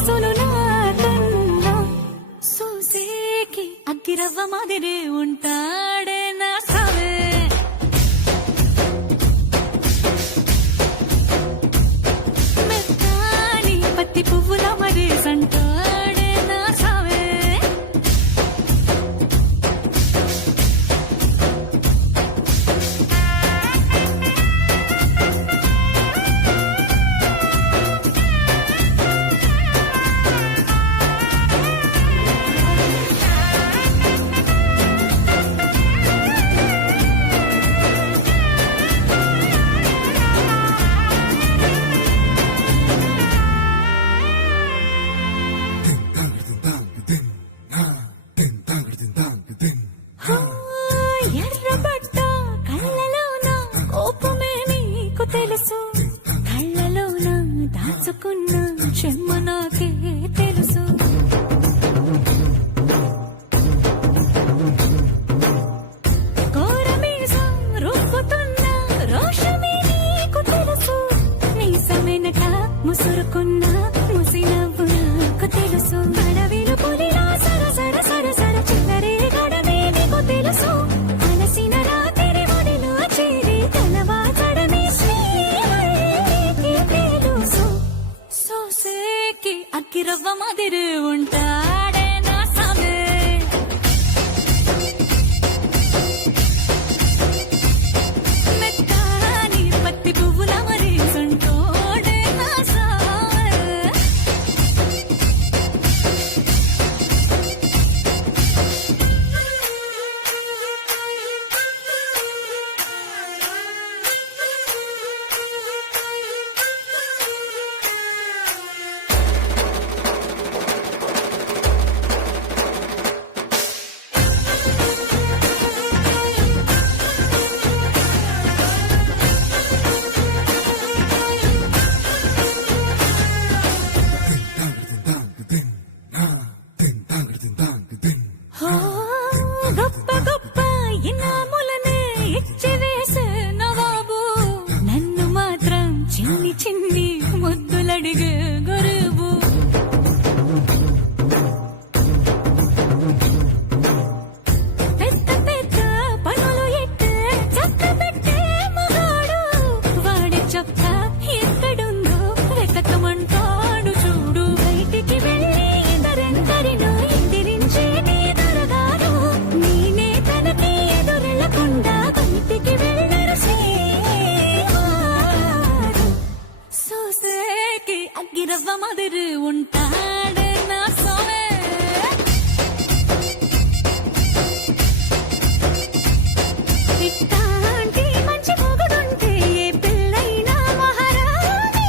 తెలుసును నాకన్నా చూసేకి అగ్గిరవ్వ మాదిరి ఉంటాడే నా సావే మెత్తాని పత్తి పువ్వుల మరి సంటాడే నా సావే ఎర్రబట్ట కళ్ళలోన కోపమే నీకు తెలుసు కళ్ళలోన దాచుకున్న చెమ్మ నాకే తెలుసు కోరమీసం రూపుతున్న రోషమే నీకు తెలుసు నీసమెనక ముసురుకున్న ముసినవ్వు నాకు తెలుసు అడవిలు పులిలా సర సర సర సర చిల్లరే గడమే నీకు తెలుసు అలసిన రాత్రి ఒడిలో చేరి తలవాచడమే శ్రీహరికి తెలుసు సోసేకి అగ్గిరవ్వ మాదిరి ఉంటాడే నా సామే మెత్తాని పత్తి పువ్వుల మరి సంటోడే నా సామే గొప్ప గొప్ప ఇనాములనే ఇచ్చి వేసే నవాబు నన్ను మాత్రం చిన్ని చిన్ని ముద్దులడిగే గురువు పెద్ద పెద్ద పనులు ఎట్టే చక్క పెట్టే మగాడు వాడి చొక్క ఎక్కడుందో వెతకమంటాడు చూడు బయటికి వెళ్ళి ఇద్దరెందరినో ఎదిరించేటి దొరగాడు నేనే తనకి ఎదురెళ్ళకుండా బయటికి వెళ్ళరు శ్రీవారు సోసేకి అగ్గిరవ్వ మాదిరి ఉంటాడే నా సోమే ఇట్లాంటి మంచి మొగుడుంటే ఏ పిల్లైనా మహారాణి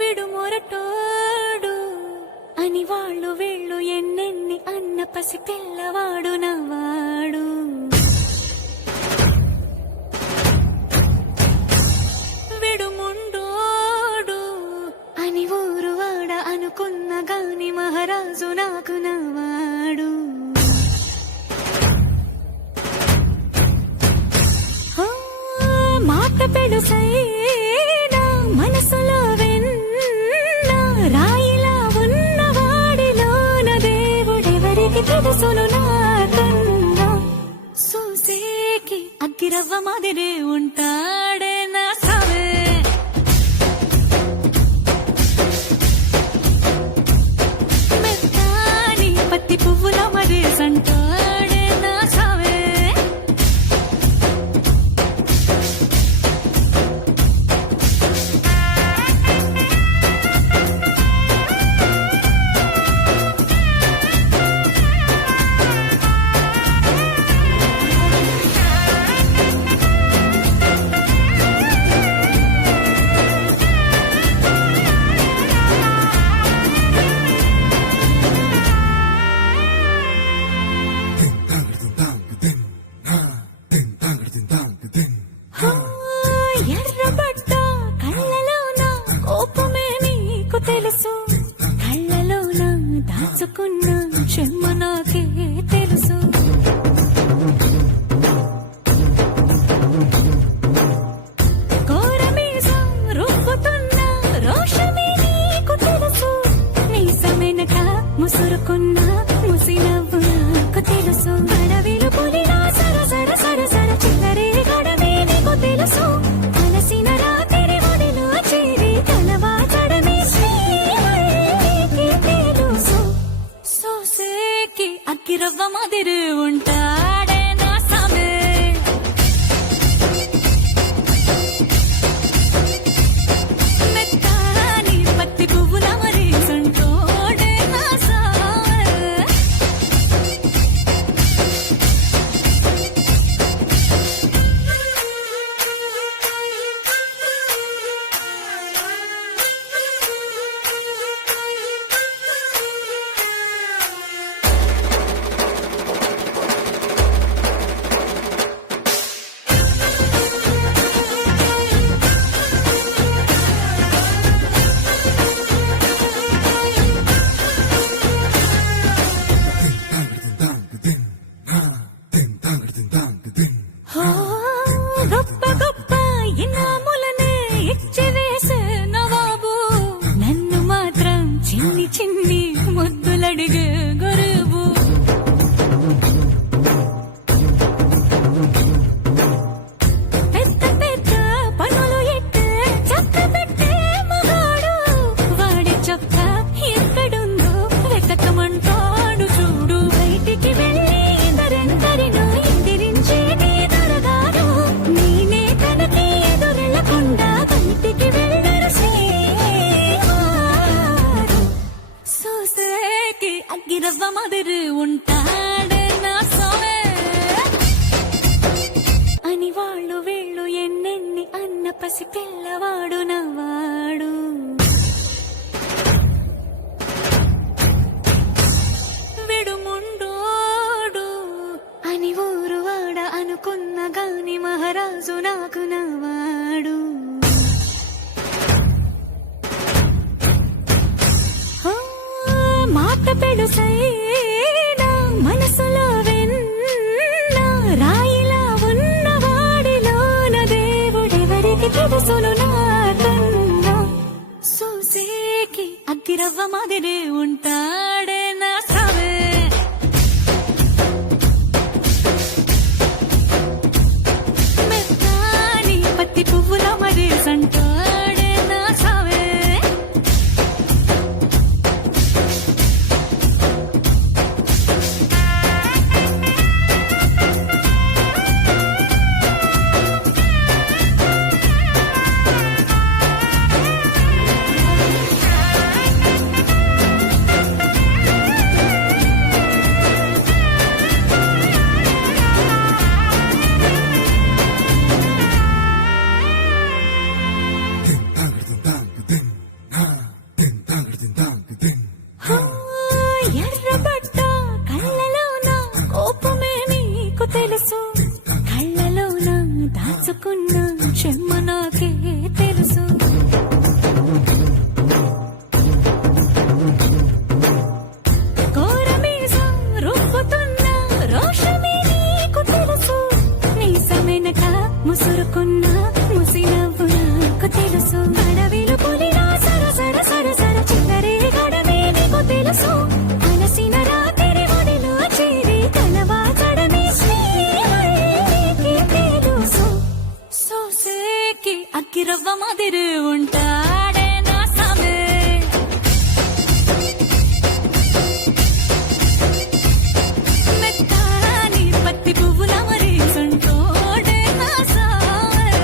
విడు మొరటోడు అని వాళ్ళు వీళ్ళు ఎన్నెన్ని అన్న పసి పిల్లవాడు నవ్వాడు విడు ముండోడు అని ఊరు వాడ అనుకున్న గాని మహారాజు నాకు నవ్వాడు మాట పెడుసైనా మనసులో వెన్న రాయిలా ఉన్నవాడిలోన దేవుడెవరికి తెలుసును నాకన్నా చూసేకి అగ్గిరవ్వ మాదిరి ఉంటాడే నా సావే మెత్తాని పత్తి పువ్వుల మరి సంటాడే నా సావే హో, గొప్ప గొప్ప ఇనాములనే ఇచ్చి వేసే నవాబు నన్ను మాత్రం చిన్ని చిన్ని ముద్దులడిగే గురువు పెద్ద పెద్ద పనులు ఎట్టే చక్క పెట్టే మగాడు వాడి చొక్క ఎక్కడుందో వెతకమంటాడు చూడు బయటికి వెళ్ళి ఇద్దరెందరినో ఎదిరించేటి దొరగారు నేనే కనకి ఎదురెళ్ళకుండా బయటికి వెళ్ళరు శ్రీవారు సోసేకి అగ్గిరవ్వ మదిరి ఉంటాడే నా సోమే అని వాళ్ళు వీళ్ళు ఎన్నెన్ని అన్న పసి పిల్లవాడు నవ్వాడు విడుముండోడు అని ఊరు వాడ అనుకున్న గాని మహారాజు నాకు నవ్వాడు ఆ, మాట పెడుసైనా మనసులో వెన్న రాయిలా ఉన్నవాడిలోన దేవుడెవరికి తెలుసును నాకన్నా సూసేకి అగ్గిరవ్వ మాదిరి ఉంటాడే నా సావే మెత్తాని పత్తి పువ్వుల మరి సంటాడే నా సావే హో, ఎర్రబడ్డ కళ్ళలోన కోపమే నీకు తెలుసు కళ్ళలోన దాచుకున్న చెమ్మ నాకే తెలుసు కోరమీసం రుబ్బుతున్న రోషమే నీకు తెలుసు మీసమెనక ముసురుకున్న ముసినవ్వు నాకు తెలుసు అడవిలు పులిలా సరసర సరసర చిల్లరే గడమే నీకు తెలుసు అలసిన రాత్రి ఒడిలో చేరి కలవాచడమే శ్రీవల్లికి తెలుసు సోసేకి అగ్గిరవ్వ మాదిరి ఉంటాడే నా సామే మెత్తాని పత్తి పువ్వుల మరి సంటోడే నా సామే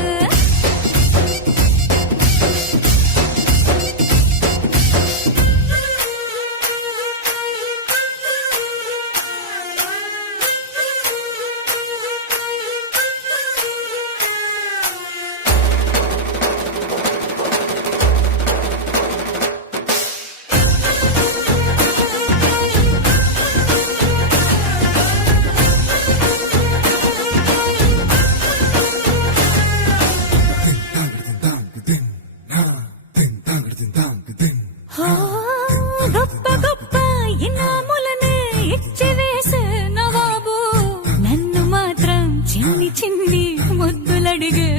హో, గొప్ప గొప్ప ఇనాములనే ఇచ్చి వేసే నవాబు నన్ను మాత్రం చిన్ని చిన్ని ముద్దులడిగే